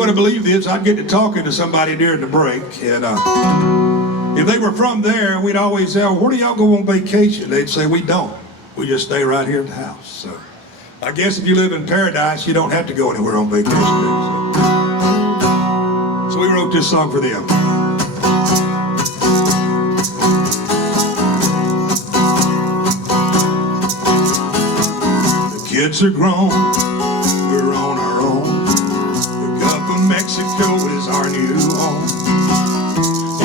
going to believe this. I'd get to talking to somebody during the break, and if they were from there, we'd always say, where do y'all go on vacation? They'd say, we don't. We just stay right here at the house. So I guess if you live in paradise, you don't have to go anywhere on vacation. So we wrote this song for them. The kids are grown, we're on our own. The Gulf of Mexico is our new home.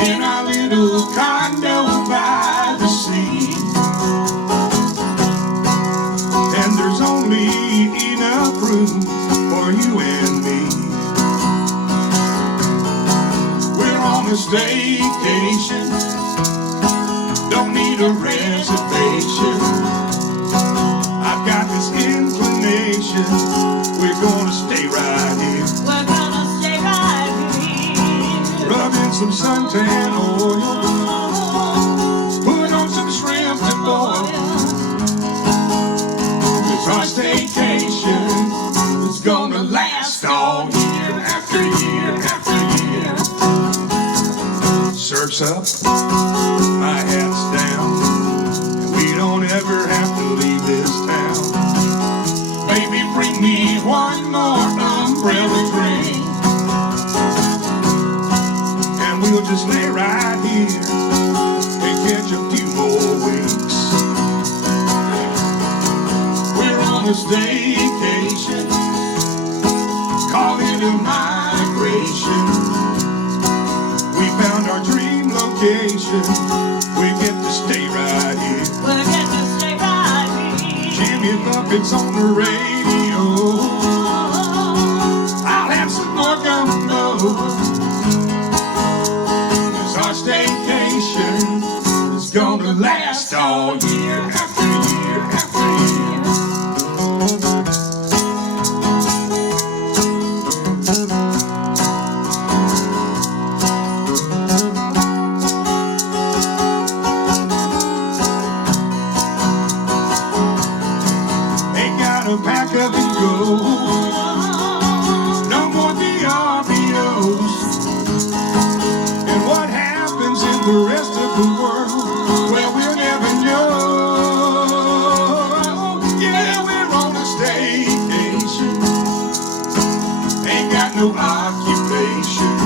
In our little condo by the sea, and there's only enough room for you and me. We're on a staycation, don't need a reservation. I've got this inclination, we're gonna stay right here. We're gonna stay right here. Rub in some suntan oil, put on some shrimp to boil. It's our staycation, it's gonna last all year after year after year. Surf's up, my hat's down, and we don't ever have to leave this town. Baby, bring me one more umbrella drink, and we'll just lay right here and catch a few more weeks. We're on a staycation, call it a migration. We found our dream location, we get to stay right here. We'll get to stay right here. Jimmy Buffett's on the radio, I'll have some more gumbo. It's our staycation, it's gonna last all year after year after year. Ain't gotta pack up and go, no more VRBOs. And what happens in the rest of the world, well, we'll never know. Yeah, we're on a staycation, ain't got no occupation,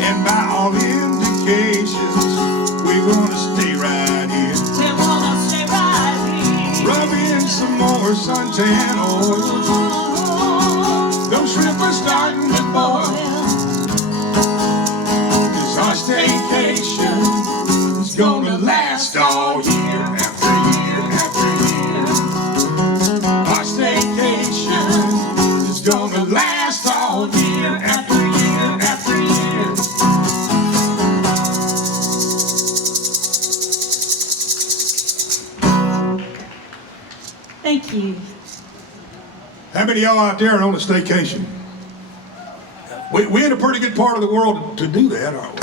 and by all indications, we're gonna stay right here. We're gonna stay right here. Rub in some more suntan oil, those shrimp are starting to boil. It's our staycation, it's gonna last all year after year after year. Our staycation is gonna last all year after year after year. Thank you. How many of y'all out there are on a staycation? We're in a pretty good part of the world to do that, aren't we?